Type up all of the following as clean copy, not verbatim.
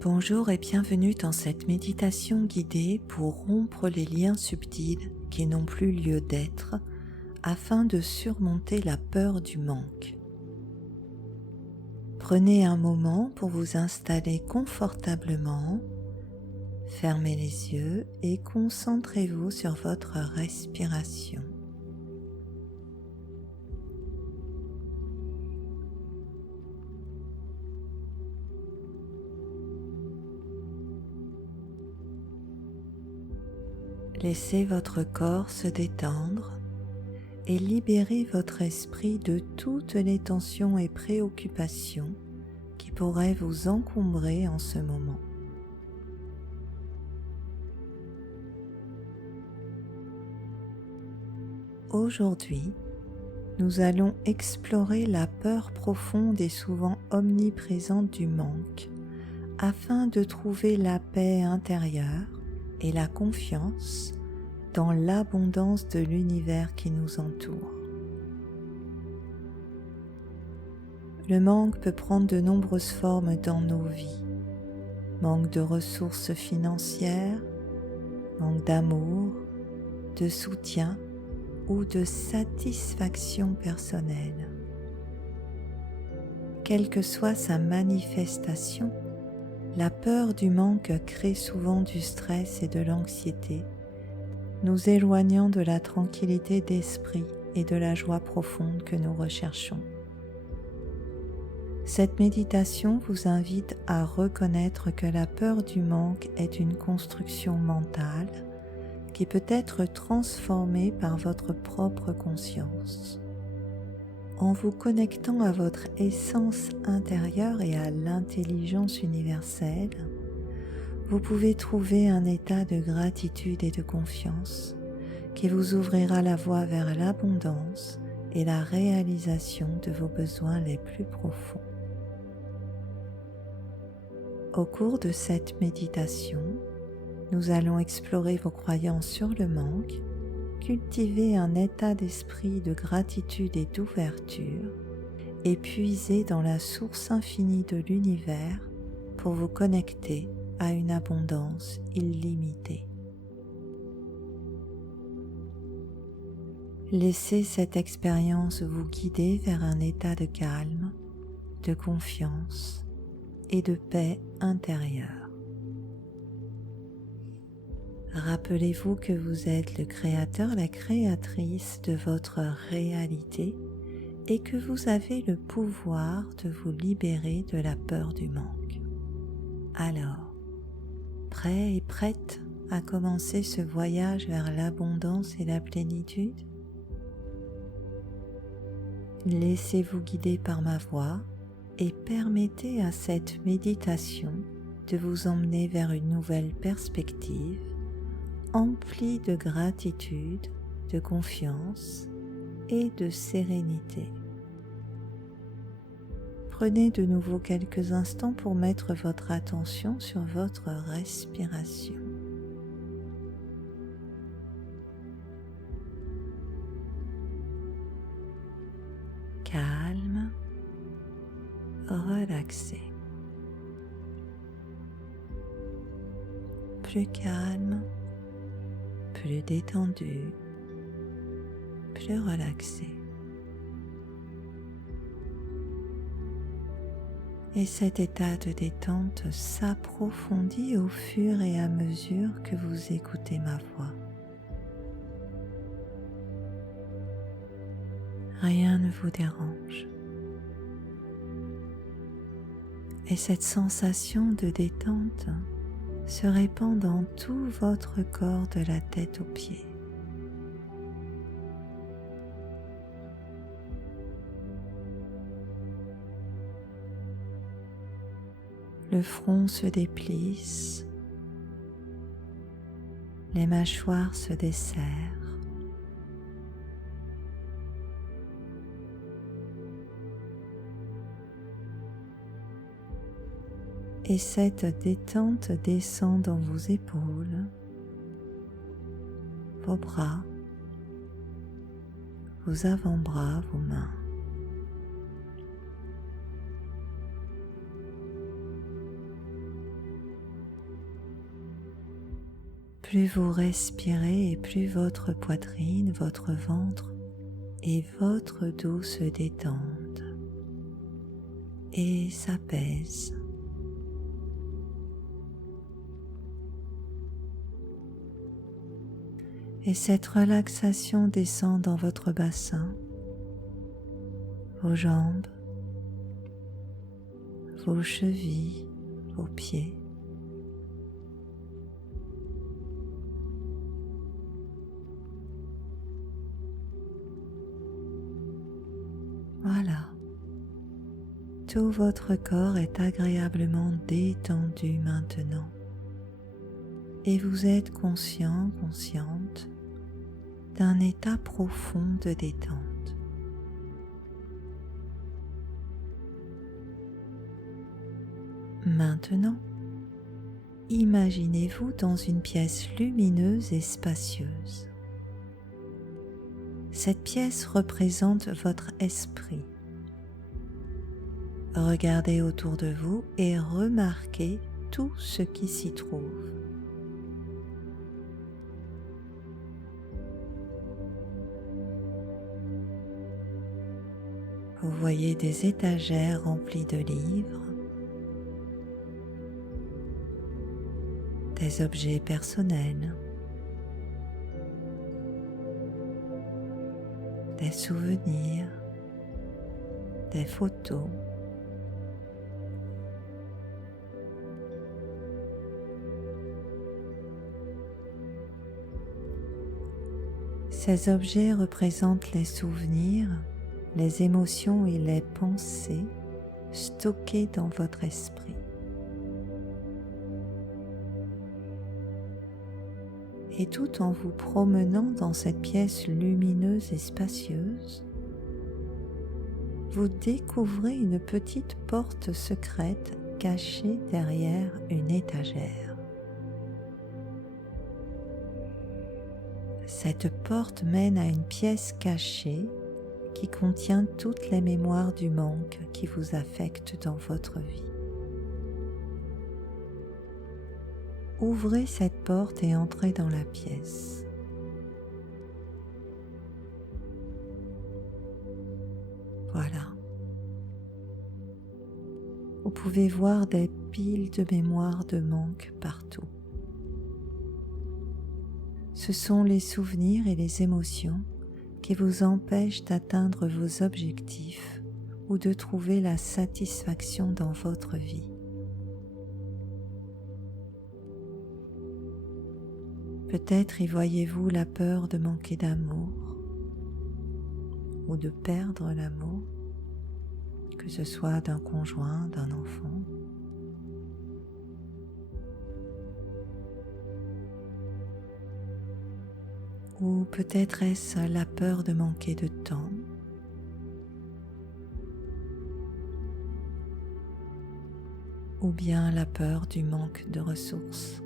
Bonjour et bienvenue dans cette méditation guidée pour rompre les liens subtils qui n'ont plus lieu d'être afin de surmonter la peur du manque. Prenez un moment pour vous installer confortablement, fermez les yeux et concentrez-vous sur votre respiration. Laissez votre corps se détendre et libérez votre esprit de toutes les tensions et préoccupations qui pourraient vous encombrer en ce moment. Aujourd'hui, nous allons explorer la peur profonde et souvent omniprésente du manque afin de trouver la paix intérieure et la confiance dans l'abondance de l'univers qui nous entoure. Le manque peut prendre de nombreuses formes dans nos vies. Manque de ressources financières, manque d'amour, de soutien ou de satisfaction personnelle. Quelle que soit sa manifestation, la peur du manque crée souvent du stress et de l'anxiété, nous éloignant de la tranquillité d'esprit et de la joie profonde que nous recherchons. Cette méditation vous invite à reconnaître que la peur du manque est une construction mentale qui peut être transformée par votre propre conscience. En vous connectant à votre essence intérieure et à l'intelligence universelle, vous pouvez trouver un état de gratitude et de confiance qui vous ouvrira la voie vers l'abondance et la réalisation de vos besoins les plus profonds. Au cours de cette méditation, nous allons explorer vos croyances sur le manque, cultiver un état d'esprit de gratitude et d'ouverture, et puiser dans la source infinie de l'univers pour vous connecter à une abondance illimitée. Laissez cette expérience vous guider vers un état de calme, de confiance et de paix intérieure. Rappelez-vous que vous êtes le créateur, la créatrice de votre réalité et que vous avez le pouvoir de vous libérer de la peur du manque. Alors, prêt et prête à commencer ce voyage vers l'abondance et la plénitude? Laissez-vous guider par ma voix et permettez à cette méditation de vous emmener vers une nouvelle perspective emplie de gratitude, de confiance et de sérénité. Prenez de nouveau quelques instants pour mettre votre attention sur votre respiration. Calme, relaxé. Plus calme, plus détendu, plus relaxé. Et cet état de détente s'approfondit au fur et à mesure que vous écoutez ma voix. Rien ne vous dérange. Et cette sensation de détente se répand dans tout votre corps de la tête aux pieds. Le front se déplisse, les mâchoires se desserrent, et cette détente descend dans vos épaules, vos bras, vos avant-bras, vos mains. Plus vous respirez et plus votre poitrine, votre ventre et votre dos se détendent et s'apaisent. Et cette relaxation descend dans votre bassin, vos jambes, vos chevilles, vos pieds. Voilà. Tout votre corps est agréablement détendu maintenant. Et vous êtes conscient, consciente d'un état profond de détente. Maintenant, imaginez-vous dans une pièce lumineuse et spacieuse. Cette pièce représente votre esprit. Regardez autour de vous et remarquez tout ce qui s'y trouve. Vous voyez des étagères remplies de livres, des objets personnels, des souvenirs, des photos. Ces objets représentent les souvenirs, les émotions et les pensées stockées dans votre esprit. Et tout en vous promenant dans cette pièce lumineuse et spacieuse, vous découvrez une petite porte secrète cachée derrière une étagère. Cette porte mène à une pièce cachée qui contient toutes les mémoires du manque qui vous affectent dans votre vie. Ouvrez cette porte et entrez dans la pièce. Voilà. Vous pouvez voir des piles de mémoires de manque partout. Ce sont les souvenirs et les émotions qui vous empêchent d'atteindre vos objectifs ou de trouver la satisfaction dans votre vie. Peut-être y voyez-vous la peur de manquer d'amour ou de perdre l'amour, que ce soit d'un conjoint, d'un enfant. Ou peut-être est-ce la peur de manquer de temps, ou bien la peur du manque de ressources.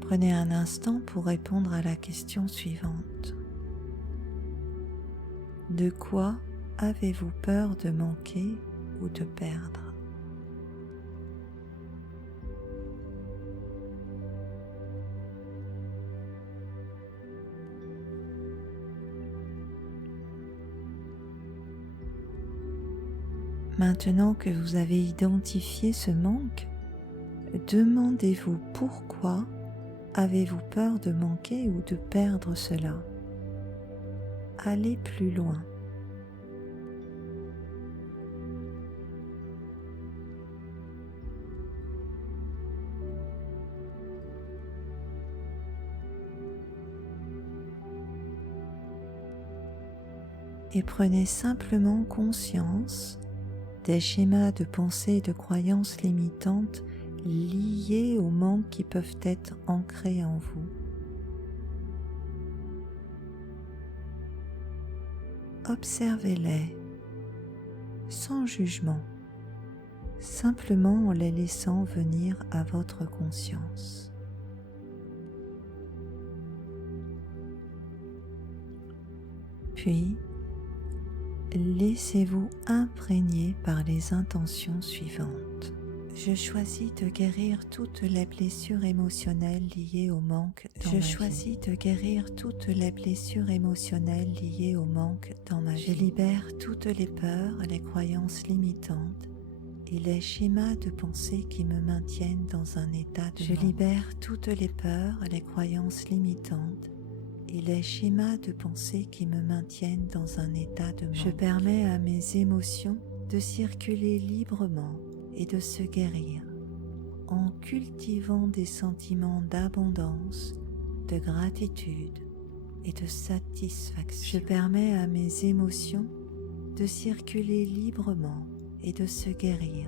Prenez un instant pour répondre à la question suivante. De quoi avez-vous peur de manquer ou de perdre? Maintenant que vous avez identifié ce manque, demandez-vous pourquoi avez-vous peur de manquer ou de perdre cela? Allez plus loin. Et prenez simplement conscience des schémas de pensée et de croyances limitantes liés au manque qui peuvent être ancrés en vous. Observez-les sans jugement, simplement en les laissant venir à votre conscience. Puis, Laissez-vous imprégner par les intentions suivantes. Je choisis de guérir toutes les blessures émotionnelles liées au manque dans ma vie. Je choisis de guérir toutes les blessures émotionnelles liées au manque dans ma vie. Je libère toutes les peurs, les croyances limitantes et les schémas de pensée qui me maintiennent dans un état de manque. Je libère toutes les peurs, les croyances limitantes et les schémas de pensée qui me maintiennent dans un état de manque. Je permets à mes émotions de circuler librement et de se guérir en cultivant des sentiments d'abondance, de gratitude et de satisfaction. Je permets à mes émotions de circuler librement et de se guérir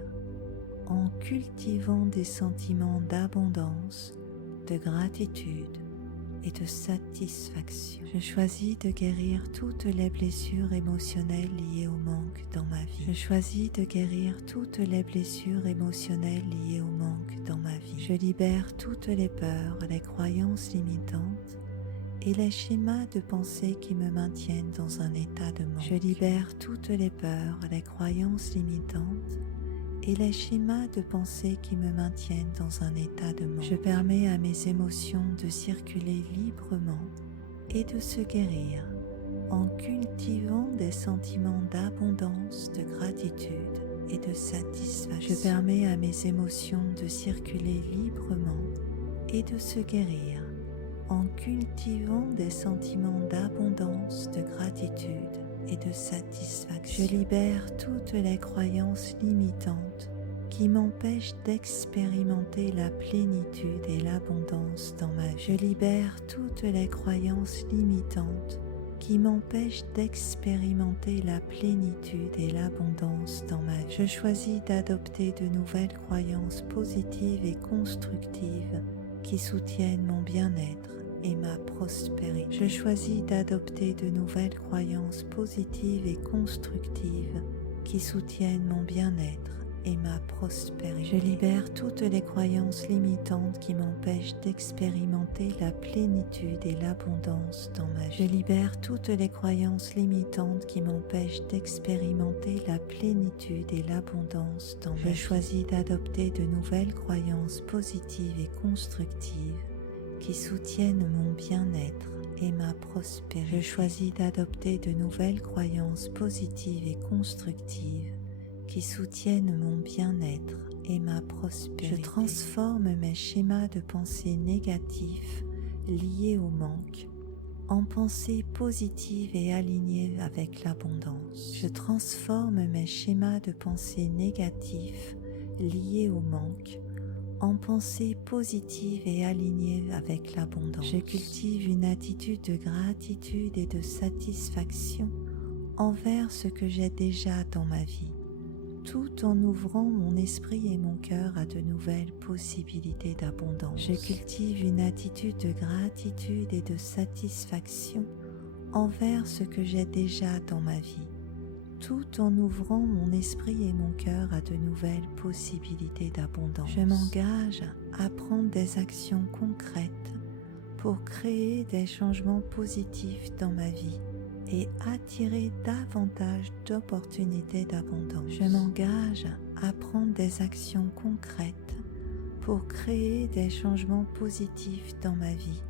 en cultivant des sentiments d'abondance, de gratitude et de satisfaction. Je choisis de guérir toutes les blessures émotionnelles liées au manque dans ma vie. Je choisis de guérir toutes les blessures émotionnelles liées au manque dans ma vie. Je libère toutes les peurs, les croyances limitantes et les schémas de pensée qui me maintiennent dans un état de manque. Je libère toutes les peurs, les croyances limitantes et les schémas de pensée qui me maintiennent dans un état de manque. Je permets à mes émotions de circuler librement et de se guérir en cultivant des sentiments d'abondance, de gratitude et de satisfaction. Je permets à mes émotions de circuler librement et de se guérir en cultivant des sentiments d'abondance, de gratitude et de satisfaction. Je libère toutes les croyances limitantes qui m'empêchent d'expérimenter la plénitude et l'abondance dans ma vie. Je libère toutes les croyances limitantes qui m'empêchent d'expérimenter la plénitude et l'abondance dans ma vie. Je choisis d'adopter de nouvelles croyances positives et constructives qui soutiennent mon bien-être et ma prospérité. Je choisis d'adopter de nouvelles croyances positives et constructives qui soutiennent mon bien-être et ma prospérité. Je libère toutes les croyances limitantes qui m'empêchent d'expérimenter la plénitude et l'abondance dans ma vie. Je libère toutes les croyances limitantes qui m'empêchent d'expérimenter la plénitude et l'abondance dans ma vie. Je choisis d'adopter de nouvelles croyances positives et constructives qui soutiennent mon bien-être et ma prospérité. Je choisis d'adopter de nouvelles croyances positives et constructives qui soutiennent mon bien-être et ma prospérité. Je transforme mes schémas de pensée négatifs liés au manque en pensées positives et alignées avec l'abondance. Je transforme mes schémas de pensée négatifs liés au manque en pensées positives et alignées avec l'abondance. Je cultive une attitude de gratitude et de satisfaction envers ce que j'ai déjà dans ma vie, tout en ouvrant mon esprit et mon cœur à de nouvelles possibilités d'abondance. Je cultive une attitude de gratitude et de satisfaction envers ce que j'ai déjà dans ma vie, tout en ouvrant mon esprit et mon cœur à de nouvelles possibilités d'abondance. Je m'engage à prendre des actions concrètes pour créer des changements positifs dans ma vie et attirer davantage d'opportunités d'abondance. Je m'engage à prendre des actions concrètes pour créer des changements positifs dans ma vie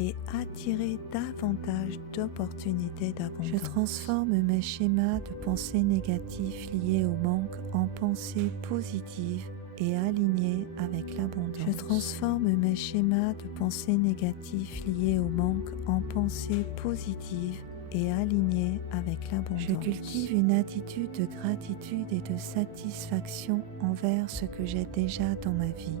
et attirer davantage d'opportunités d'abondance. Je transforme mes schémas de pensée négatifs liés au manque en pensées positives et alignées avec l'abondance. Je transforme mes schémas de pensée négatifs liés au manque en pensées positives et alignées avec l'abondance. Je cultive une attitude de gratitude et de satisfaction envers ce que j'ai déjà dans ma vie,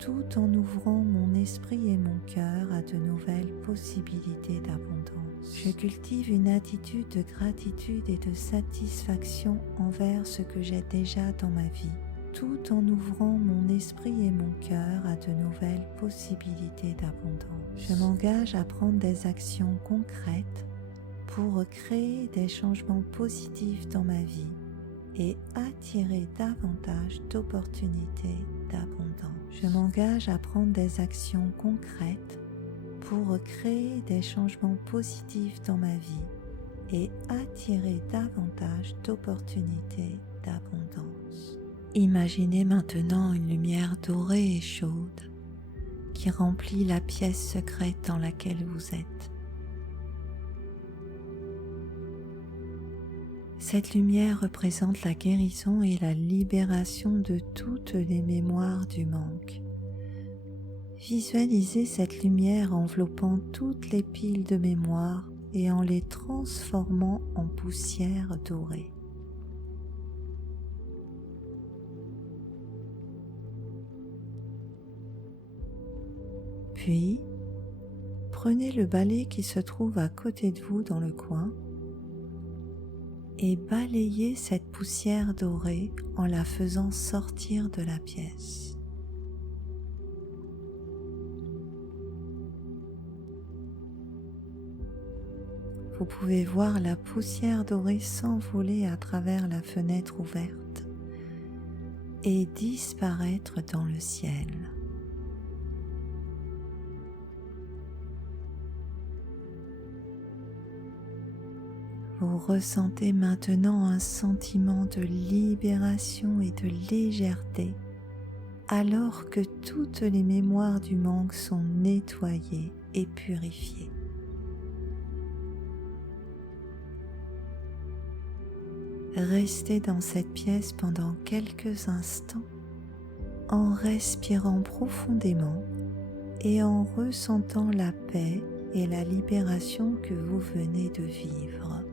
tout en ouvrant mon esprit et mon cœur à de nouvelles possibilités d'abondance. Je cultive une attitude de gratitude et de satisfaction envers ce que j'ai déjà dans ma vie, tout en ouvrant mon esprit et mon cœur à de nouvelles possibilités d'abondance. Je m'engage à prendre des actions concrètes pour créer des changements positifs dans ma vie et attirer davantage d'opportunités d'abondance. Je m'engage à prendre des actions concrètes pour créer des changements positifs dans ma vie et attirer davantage d'opportunités d'abondance. Imaginez maintenant une lumière dorée et chaude qui remplit la pièce secrète dans laquelle vous êtes. Cette lumière représente la guérison et la libération de toutes les mémoires du manque. Visualisez cette lumière enveloppant toutes les piles de mémoire et en les transformant en poussière dorée. Puis, prenez le balai qui se trouve à côté de vous dans le coin et balayez cette poussière dorée en la faisant sortir de la pièce. Vous pouvez voir la poussière dorée s'envoler à travers la fenêtre ouverte et disparaître dans le ciel. Vous ressentez maintenant un sentiment de libération et de légèreté alors que toutes les mémoires du manque sont nettoyées et purifiées. Restez dans cette pièce pendant quelques instants en respirant profondément et en ressentant la paix et la libération que vous venez de vivre.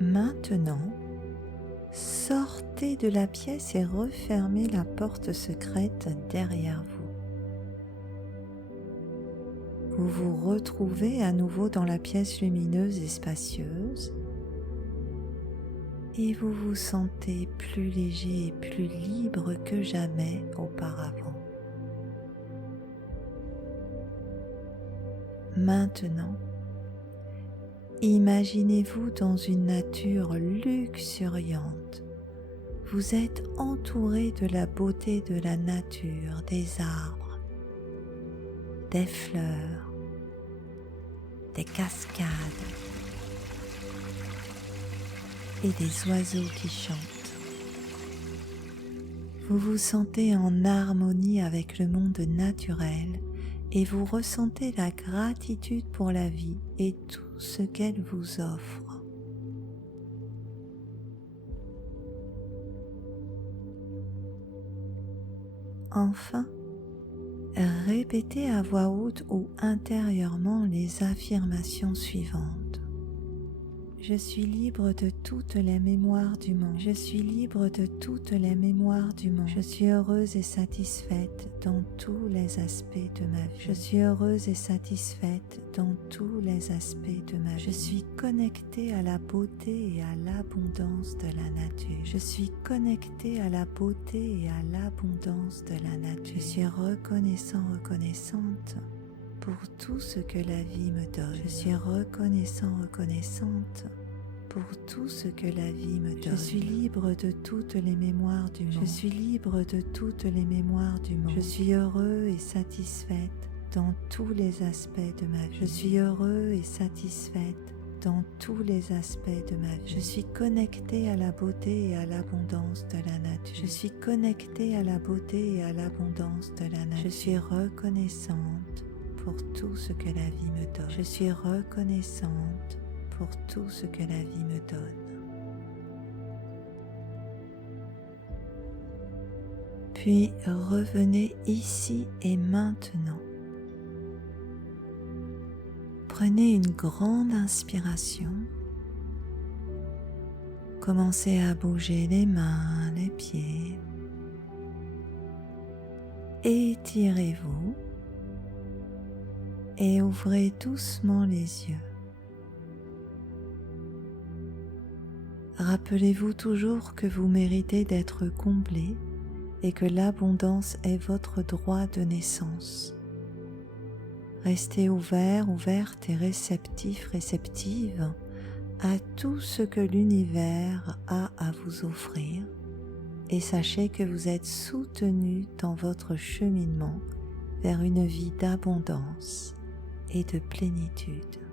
Maintenant, sortez de la pièce et refermez la porte secrète derrière vous. Vous vous retrouvez à nouveau dans la pièce lumineuse et spacieuse et vous vous sentez plus léger et plus libre que jamais auparavant. Maintenant, imaginez-vous dans une nature luxuriante. Vous êtes entouré de la beauté de la nature, des arbres, des fleurs, des cascades et des oiseaux qui chantent. Vous vous sentez en harmonie avec le monde naturel et vous ressentez la gratitude pour la vie et tout ce qu'elle vous offre. Enfin, répétez à voix haute ou intérieurement les affirmations suivantes. Je suis libre de toutes les mémoires du manque. Je suis libre de toutes les mémoires du manque. Je suis heureuse et satisfaite dans tous les aspects de ma vie. Je suis heureuse et satisfaite dans tous les aspects de ma vie. Je suis connectée à la beauté et à l'abondance de la nature. Je suis connectée à la beauté et à l'abondance de la nature. Je suis reconnaissante pour tout ce que la vie me donne. Je suis reconnaissante pour tout ce que la vie me donne. Je suis libre de toutes les mémoires du monde. Je suis libre de toutes les mémoires du monde. Je suis heureux et satisfaite dans tous les aspects de ma vie. Je suis heureux et satisfaite dans tous les aspects de ma vie. Je suis connectée à la beauté et à l'abondance de la nature. Je suis connectée à la beauté et à l'abondance de la nature. Je suis reconnaissante pour tout ce que la vie me donne. Je suis reconnaissante pour tout ce que la vie me donne. Puis revenez ici et maintenant. Prenez une grande inspiration. Commencez à bouger les mains, les pieds. Étirez-vous et ouvrez doucement les yeux. Rappelez-vous toujours que vous méritez d'être comblé et que l'abondance est votre droit de naissance. Restez ouvert, ouverte et réceptif, réceptive à tout ce que l'univers a à vous offrir et sachez que vous êtes soutenu dans votre cheminement vers une vie d'abondance et de plénitude.